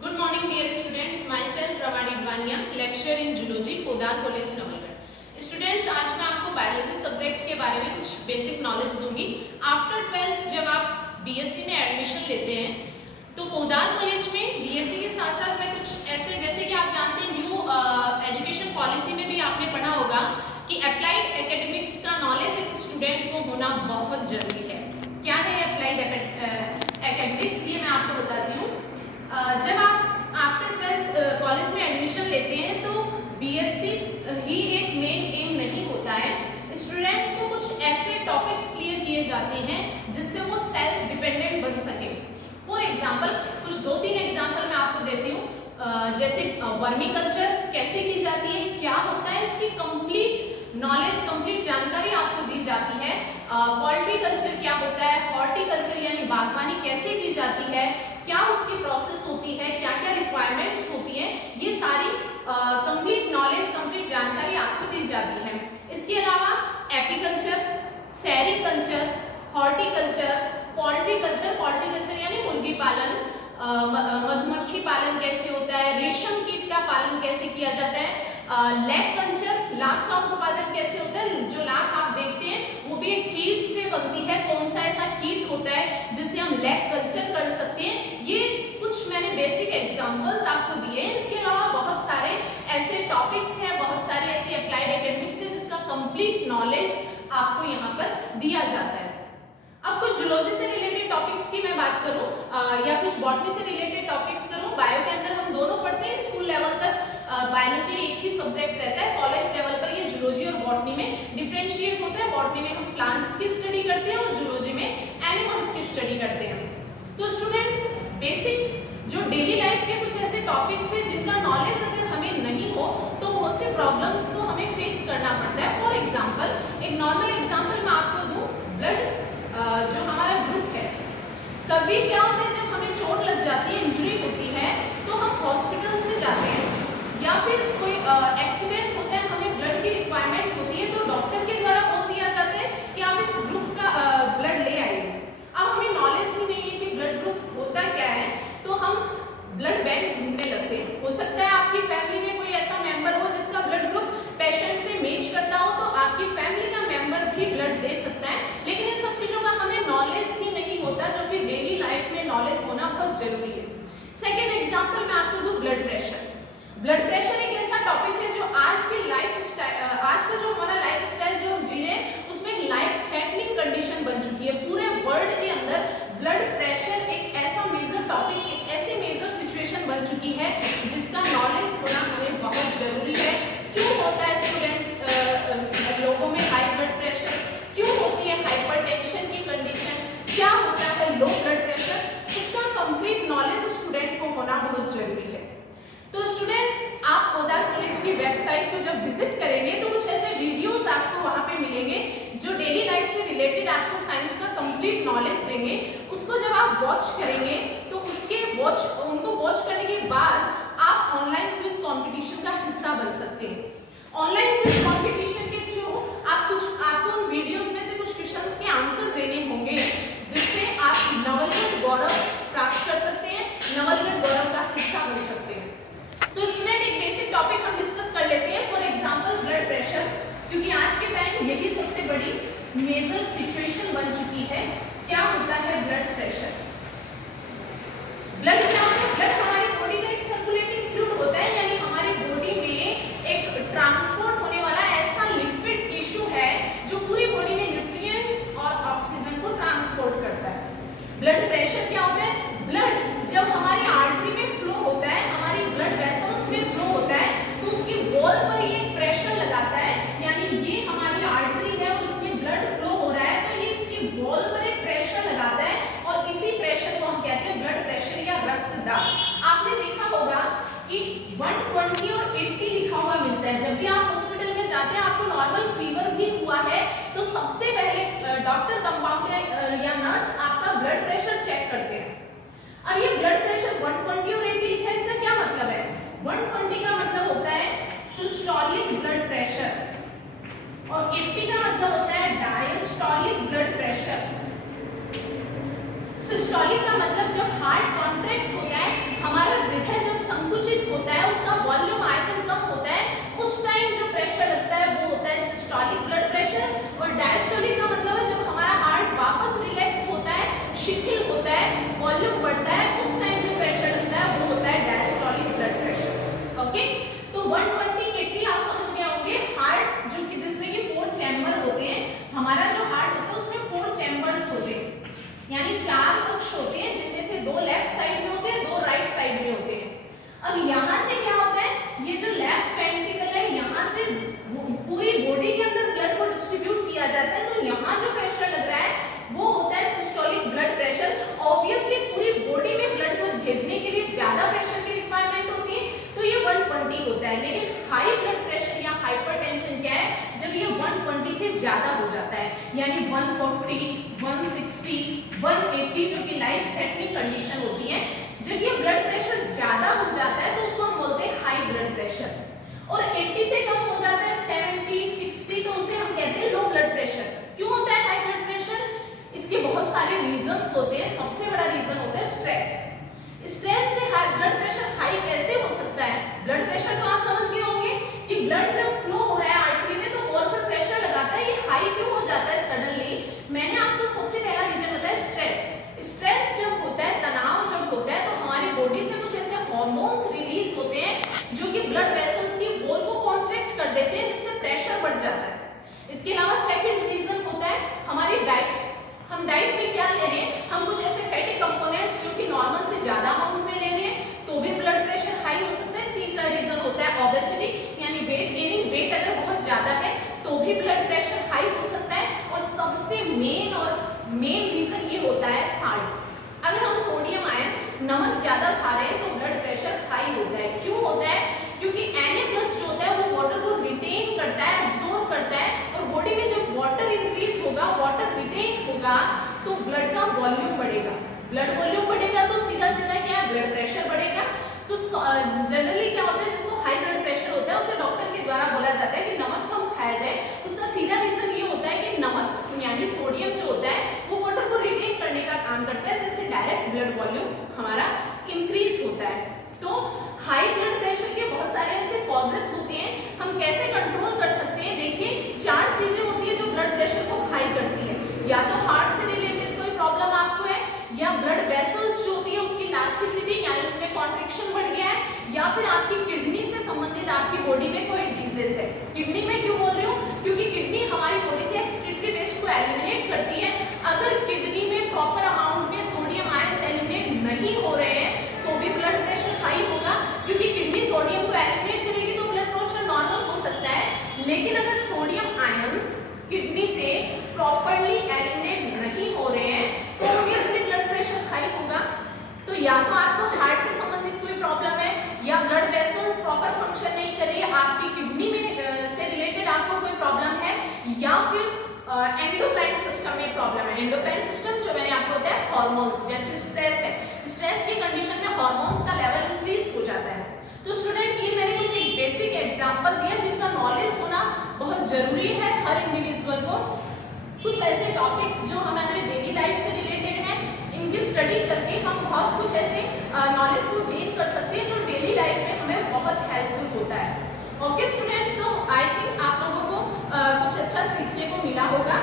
Good morning dear students, myself Ravani Dwania, lecturer in zoology, Podar college Nawalgarh. Students, आज मैं आपको biology subject के बारे में कुछ बेसिक नॉलेज दूंगी। आफ्टर 12th जब आप बीएससी में एडमिशन लेते हैं तो पोदार कॉलेज में बीएससी के साथ साथ मैं कुछ ऐसे, जैसे कि आप जानते हैं न्यू एजुकेशन पॉलिसी में भी आपने पढ़ा होगा कि अप्लाइड एकेडमिक्स का नॉलेज एक स्टूडेंट को होना बहुत जरूरी है। क्या है अप्लाइड एकेडमिक्स, ये मैं आपको बताती हूँ। जब आप आफ्टर 12th कॉलेज में एडमिशन लेते हैं तो बीएससी ही एक मेन एम नहीं होता है। स्टूडेंट्स को कुछ ऐसे टॉपिक्स क्लियर किए जाते हैं जिससे वो सेल्फ डिपेंडेंट बन सके। फॉर एग्जांपल कुछ 2-3 एग्जांपल मैं आपको देती हूँ। जैसे वर्मी कल्चर कैसे की जाती है, क्या होता है, इसकी कंप्लीट नॉलेज, कंप्लीट जानकारी आपको दी जाती है। पोल्ट्री कल्चर क्या होता है, हॉर्टिकल्चर यानी बागवानी कैसे की जाती है, क्या उसकी प्रोसेस होती है, क्या क्या रिक्वायरमेंट्स होती है, ये सारी कंप्लीट नॉलेज, कंप्लीट जानकारी आपको दी जाती है। इसके अलावा apiculture, sericulture, horticulture, poultry culture यानी मुर्गी पालन, मधुमक्खी पालन कैसे होता है, रेशम कीट का पालन कैसे किया जाता है, लैक कल्चर, लाख का उत्पादन कैसे होता है। जो लाख आप देखते हैं वो भी एक कीट से बनती है, कौन सा ऐसा कीट होता है जिससे हम लैक कल्चर कर सकते हैं। ये कुछ मैंने बेसिक एग्जांपल्स आपको दिए हैं। इसके अलावा बहुत सारे ऐसे टॉपिक्स हैं, बहुत सारे ऐसे अप्लाइड एकेडमिक्स है जिसका कंप्लीट नॉलेज आपको यहाँ पर दिया जाता है। अब कुछ जूलॉजी से रिलेटेड टॉपिक्स की मैं बात करूं या कुछ बॉटनी से रिलेटेड टॉपिक्स करूं। बायो के अंदर हम दोनों पढ़ते हैं, स्कूल लेवल तक बायोलॉजी एक ही सब्जेक्ट रहता है, कॉलेज लेवल पर ये जूलॉजी और बॉटनी में डिफरेंशिएट होता है। बॉटनी में हम प्लांट्स की स्टडी करते हैं और जूलॉजी में एनिमल्स की स्टडी करते हैं। तो स्टूडेंट्स, बेसिक जो डेली लाइफ के कुछ ऐसे टॉपिक्स हैं जिनका नॉलेज अगर हमें नहीं हो तो बहुत से प्रॉब्लम्स को हमें फेस करना पड़ता है। फॉर एग्जाम्पल, एक नॉर्मल एग्जाम्पल मैं आपको दूं, ब्लड जो हमारा ग्रुप है, कभी क्या होता है जब हमें चोट लग जाती है, इंजरी होती है, तो हम हॉस्पिटल्स में जाते हैं या फिर कोई एक्सीडेंट होता है, हमें ब्लड की रिक्वायरमेंट होती है तो डॉक्टर के द्वारा बोल दिया जाता है कि आप इस ग्रुप का ब्लड ले आइए। अब हमें नॉलेज ही नहीं है कि ब्लड ग्रुप होता क्या है, तो हम ब्लड बैंक ढूंढने लगते हैं। हो सकता है आपकी फैमिली में कोई ऐसा मेंबर हो जिसका ब्लड ग्रुप पेशेंट से मैच करता हो, तो आपकी फैमिली का मेंबर भी ब्लड दे सकता है। लेकिन इन सब चीजों का हमें नॉलेज ही नहीं होता, जो कि डेली लाइफ में नॉलेज होना बहुत जरूरी है। सेकेंड एग्जाम्पल मैं आपको दूं, ब्लड प्रेशर। ब्लड प्रेशर एक ऐसा टॉपिक है जो आज की लाइफ स्टाइल, आज का जो हमारा लाइफ स्टाइल जो हम जी रहे हैं उसमें एक लाइफ थ्रेटनिंग कंडीशन बन चुकी है। पूरे वर्ल्ड के अंदर ब्लड प्रेशर एक ऐसा मेजर टॉपिक, एक ऐसी मेजर सिचुएशन बन चुकी है जिसका नॉलेज होना हमें बहुत जरूरी है। क्यों होता है स्टूडेंट्स लोगों में हाई ब्लड प्रेशर, क्यों होती है हाइपरटेंशन की कंडीशन, क्या होता है लो ब्लड प्रेशर, इसका कंप्लीट नॉलेज स्टूडेंट को होना बहुत जरूरी है। तो स्टूडेंट्स, आप पोदार कॉलेज की वेबसाइट को जब विजिट करेंगे तो कुछ ऐसे वीडियोस आपको वहां पे मिलेंगे जो डेली लाइफ से रिलेटेड आपको साइंस का कंप्लीट नॉलेज देंगे। उसको जब आप वॉच करेंगे तो उनको वॉच करने के बाद आप ऑनलाइन क्विज कंपटीशन का हिस्सा बन सकते हैं। ऑनलाइन क्विज कंपटीशन के थ्रू आपको उन वीडियोस में से कुछ क्वेश्चंस के आंसर देने होंगे जिससे आप नवलगढ़ गौरव प्राप्त कर सकते हैं, नवलगढ़ गौरव का हिस्सा बन सकते हैं। तो स्टूडेंट, एक बेसिक टॉपिक हम डिस्कस कर लेते हैं। फॉर एग्जांपल ब्लड प्रेशर, क्योंकि आज के टाइम यही सबसे बड़ी मेजर सिचुएशन बन चुकी है। क्या होता है ब्लड प्रेशर? ब्लड क्या होता है? ब्लड हमारी बॉडी का एक सर्कुलेटिंग फ्लूइड होता है, यानी हमारी बॉडी में एक ट्रांसपोर्ट होने वाला ऐसा लिक्विड टिश्यू है जो पूरी बॉडी में न्यूट्रिएंट्स और ऑक्सीजन को ट्रांसपोर्ट करता है। ब्लड प्रेशर क्या होता है? ब्लड जब हमारी आर्टरी में फ्लो होता है, हमारी ब्लड वेसल्स में फ्लो होता है, तो उसकी वॉल पर ये प्रेशर लगाता है, यानी ये हमारी आर्टरी है और इसमें ब्लड फ्लो हो रहा है, तो ये इसकी वॉल पर एक प्रेशर लगाता है और इसी प्रेशर को हम कहते हैं ब्लड प्रेशर या रक्तदाब। आपने देखा होगा कि 120 और 80 लिखा हुआ मिलता है। जब भी आप हॉस्पिटल में जाते हैं, आपको नॉर्मल फीवर भी हुआ है, तो सबसे पहले डॉक्टर, कंपाउंडर या नर्स आपका ब्लड प्रेशर चेक करते हैं। अब ये ब्लड प्रेशर 120 और 80 लिखा है, इसका क्या मतलब है? 120 का मतलब होता है सिस्टोलिक ब्लड प्रेशर और 80 का मतलब होता है डायस्टोलिक ब्लड प्रेशर। सिस्टोलिक का मतलब जब हार्ट कॉन्ट्रैक्ट होता है, हमारा हृदय होता है। लेकिन हाई ब्लड प्रेशर या हाइपरटेंशन क्या है, जब ये 120 से ज्यादा हो जाता है, यानी 140, 160, 180 जो कि लाइफ थ्रेटनिंग कंडीशन होती है, जब ये ब्लड प्रेशर ज्यादा हो जाता है तो उसको हम बोलते हैं हाई ब्लड प्रेशर। और 80 से कम हो जाता है 70, 60, तो उसे हम कहते हैं लो ब्लड प्रेशर। क्यों होता है हाई ब्लड प्रेशर? इसके बहुत सारे रीजंस होते हैं। सबसे बड़ा रीजन होता है स्ट्रेस। स्ट्रेस से हाई ब्लड प्रेशर हाई कैसे हो सकता है? ब्लड प्रेशर तो आप समझ गए होंगे कि ब्लड जब फ्लो हो रहा है आर्टरी में तो वॉल पर प्रेशर लगाता है, ये हाई क्यों हो जाता है सडनली? मैंने आपको सबसे पहला रीजन बताया स्ट्रेस। स्ट्रेस जब होता है, तनाव जब होता है, तो हमारी बॉडी से कुछ ऐसे हार्मोन्स रिलीज होते हैं जो कि ब्लड वेसल्स की वॉल को कॉन्ट्रैक्ट कर देते हैं, जिससे प्रेशर बढ़ जाता है। इसके अलावा सेकंड रीजन होता है हमारी डाइट। हम डाइट में क्या ले रहे हैं? हम कुछ ऐसे फैटी कंपोनेंट्स जो कि नॉर्मल से ज्यादा अमाउंट में ले रहे हैं, तो भी ब्लड प्रेशर हाई हो सकता है। तीसरा रीजन होता है ओबेसिटी, यानी वेट गेनिंग। वेट अगर बहुत ज्यादा है तो भी ब्लड प्रेशर हाई हो सकता है। और सबसे मेन रीजन ये होता है साल्ट। अगर हम सोडियम आयन, नमक ज्यादा खा रहे हैं तो ब्लड प्रेशर हाई होता है। क्यों होता है? क्योंकि Na+ जो होता है वो वाटर को रिटेन करता है, एब्जॉर्ब करता है, और बॉडी में जब वाटर इंक्रीज होगा, वाटर रिटेन होगा, तो ब्लड का वॉल्यूम बढ़ेगा। ब्लड वॉल्यूम बढ़ेगा तो सीधा सीधा क्या है, ब्लड प्रेशर बढ़ेगा। तो जनरली क्या होता है, जिसको हाई ब्लड प्रेशर होता है उसे डॉक्टर के द्वारा बोला जाता है कि नमक कम खाया जाए। उसका सीधा रीजन ये होता है कि नमक यानी सोडियम जो होता है वो वाटर को रिटेन करने का काम करता है, जिससे डायरेक्ट ब्लड वॉल्यूम हमारा इंक्रीज होता है। तो हाई ब्लड प्रेशर के बहुत सारे ऐसे कॉजेस होते हैं। हम कैसे कंट्रोल कर सकते हैं? देखिए, 4 चीजें होती है जो ब्लड प्रेशर को हाई करती है। या तो हार्ट से रिलेटेड कोई प्रॉब्लम आपको है, या ब्लड वेसल्स जो होती है उसकी इलास्टिसिटी यानी उसमें कॉन्ट्रैक्शन बढ़ गया है, या फिर आपकी किडनी से संबंधित आपकी बॉडी में कोई डिजीज है। किडनी में क्यों बोल रही हूँ? क्योंकि किडनी हमारी बॉडी से एक्सक्रीटरी वेस्ट को एलिमिनेट करती है। अगर किडनी में प्रॉपर अमाउंट में सोडियम आयंस एलिमिनेट नहीं हो रहे हैं तो भी ब्लड प्रेशर हाई होगा, क्योंकि किडनी सोडियम को एलिमिनेट करेगी तो ब्लड प्रेशर नॉर्मल हो सकता है। लेकिन अगर सोडियम आयंस किडनी से प्रॉपरली एलिमिनेट नहीं हो रहे हैं तो ऑब्वियसली ब्लड प्रेशर हाई होगा। तो या तो आपको हार्ट से संबंधित कोई प्रॉब्लम है, या ब्लड वेसल्स प्रॉपर फंक्शन नहीं कर रही है, आपकी किडनी में से रिलेटेड आपको कोई प्रॉब्लम है, या फिर एंडोक्राइन सिस्टम में प्रॉब्लम है। एंडोक्राइन सिस्टम जो मैंने आपको बताया हार्मोन्स, जैसे स्ट्रेस है, स्ट्रेस की कंडीशन में हार्मोन्स का लेवल इंक्रीज हो जाता है। तो स्टूडेंट, ये मैंने कुछ एक बेसिक एग्जांपल दिया जिनका नॉलेज होना बहुत जरूरी है हर इंडिविजुअल को। कुछ ऐसे टॉपिक्स जो हमारे डेली लाइफ से रिलेटेड हैं, इनकी स्टडी करके हम बहुत कुछ ऐसे नॉलेज को गेन कर सकते हैं जो डेली लाइफ में हमें बहुत हेल्पफुल होता है। ओके स्टूडेंट्स, तो आई थिंक आप लोगों को कुछ अच्छा सीखने को मिला होगा।